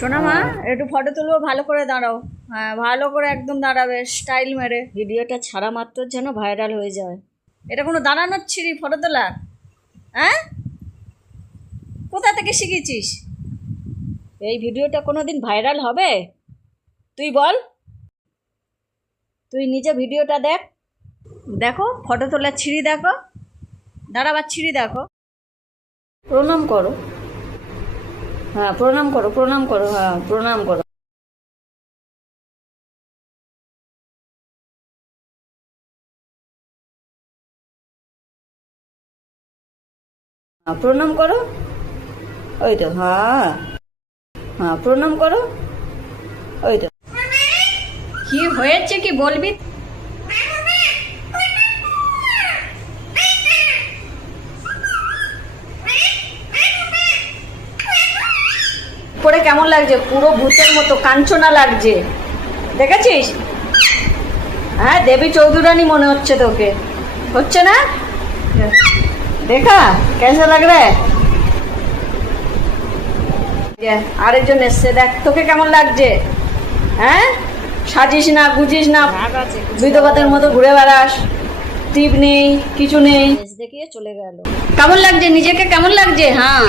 শোনা মা, একটু ফটো তুলবো, ভালো করে দাঁড়াও। হ্যাঁ, ভালো করে একদম দাঁড়াবে, স্টাইল মেরে। ভিডিওটা ছাড়া মাত্র যেন ভাইরাল হয়ে যায়। এটা কোনো দাঁড়ানোর ছিঁড়ি ফটো তোলা? হ্যাঁ, কোথা থেকে শিখেছিস? এই ভিডিওটা কোনো দিন ভাইরাল হবে? তুই বল, তুই নিজে ভিডিওটা দেখ। দেখো ফটো তোলার ছিঁড়ি দেখো, দাঁড়াবার ছিঁড়ি দেখো। প্রণাম করো। হ্যাঁ, প্রণাম করো, প্রণাম করো, হ্যাঁ প্রণাম করো। হ্যাঁ, প্রণাম করো। ওই তো, হ্যাঁ হ্যাঁ প্রণাম করো। ওই তো, কি হয়েছে কি বলবি? পরে কেমন লাগছে? পুরো ভূতের মতো কাঞ্চনা লাগছে, দেখেছিস? হ্যাঁ, দেবী চৌধুরানী মনে হচ্ছে তোকে, হচ্ছে না? দেখা কেসা লাগ রে? আরেকজন এসছে, দেখ তোকে কেমন লাগছে? হ্যাঁ, সাজিস না গুজিস না, বিধবাদের মতো ঘুরে বেড়াস, টিপ নেই কিছু নেই, দেখিয়ে চলে গেল। কেমন লাগছে নিজেকে, কেমন লাগছে? হ্যাঁ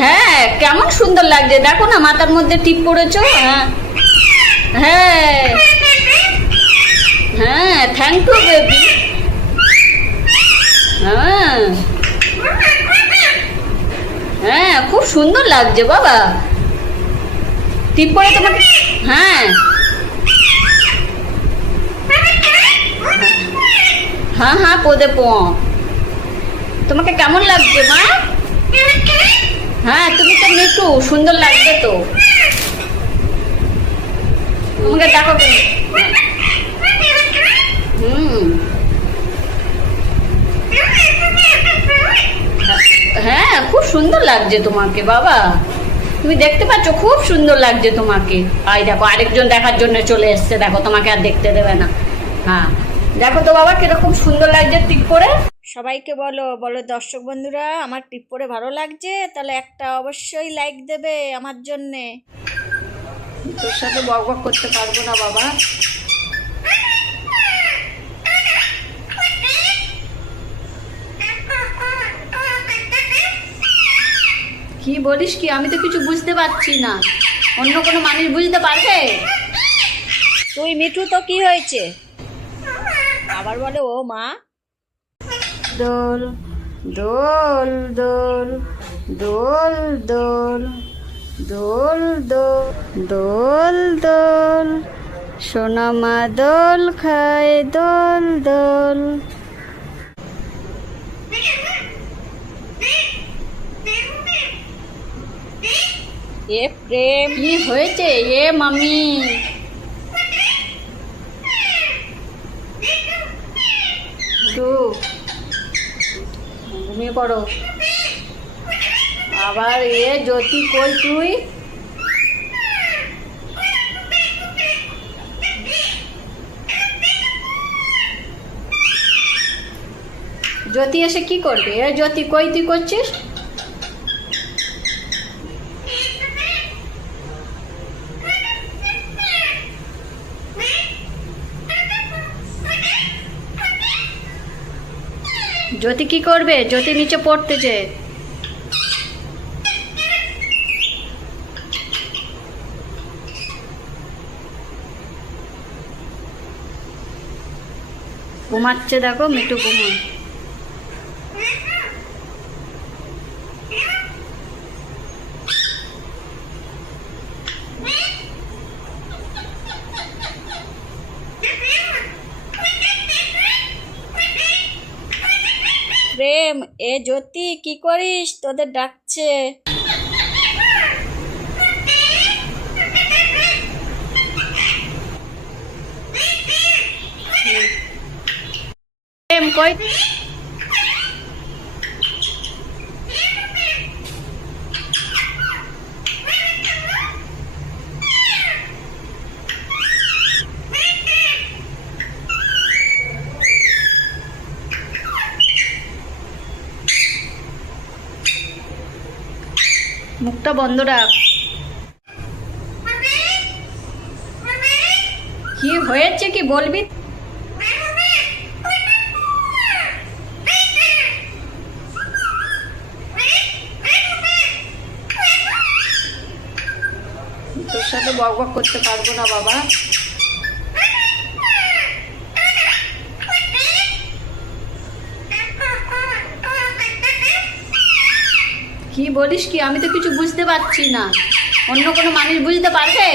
হ্যাঁ, কেমন সুন্দর লাগছে, দেখো না মাথার মধ্যে টিপ পড়েছো। হ্যাঁ হ্যাঁ হ্যাঁ, থ্যাংক ইউ বেবি। হ্যাঁ হ্যাঁ, খুব সুন্দর লাগছে বাবা, টিপ পরে তোমাকে। হ্যাঁ হ্যাঁ হ্যাঁ, পদে পো। তোমাকে কেমন লাগছে মা? হ্যাঁ, তুমি তো মিঠু, সুন্দর লাগবে তো তোমাকে, দেখো। হ্যাঁ, খুব সুন্দর লাগছে তোমাকে বাবা, তুমি দেখতে পাচ্ছ খুব সুন্দর লাগছে তোমাকে। আই দেখো আরেকজন দেখার জন্য চলে এসছে, দেখো তোমাকে আর দেখতে দেবে না। হ্যাঁ দেখো তো বাবা কিরকম সুন্দর লাগছে টিপ পরে। সবাইকে বলো, বলো দর্শক বন্ধুরা, আমার টিপ পরে ভালো লাগছে, তাহলে একটা অবশ্যই লাইক দেবে আমার জন্যে। তোর সাথে বক বক করতে পারবো না বাবা। কি বলিস কি? আমি তো কিছু বুঝতে পারছি না, অন্য কোনো মানুষ বুঝতে পারবে? তুই মিঠু তো কি হয়েছে? আবার বলে ও মা। দোল দোল দোল দোল দোল দোল দোল দোল দোল, সোনা মা দোল খায় দোল দোল। এ প্রেম, কি হয়েছে? এ মামি, ঘুমিয়ে পড়ো। আবার এ জ্যোতি কই তুই? জ্যোতি এসে কি করবে? এ জ্যোতি কই তুই করছিস? জ্যোতি কি করবে? জ্যোতি নিচে পড়তেছে। ঘুমাচ্ছে দেখো, মিঠু ঘুমা। প্রেম, এ জ্যোতি কি করিস? তোদের ডাকছে। প্রেম কই? মুখটা বন্ধ রাখ। হয়েছে কি বলবি? তোর সাথে বক বক করতে পারবো না বাবা। কি বলিস কি? আমি তো কিছু বুঝতে পারছি না। অন্য কোনো মানুষ বুঝতে পারবে?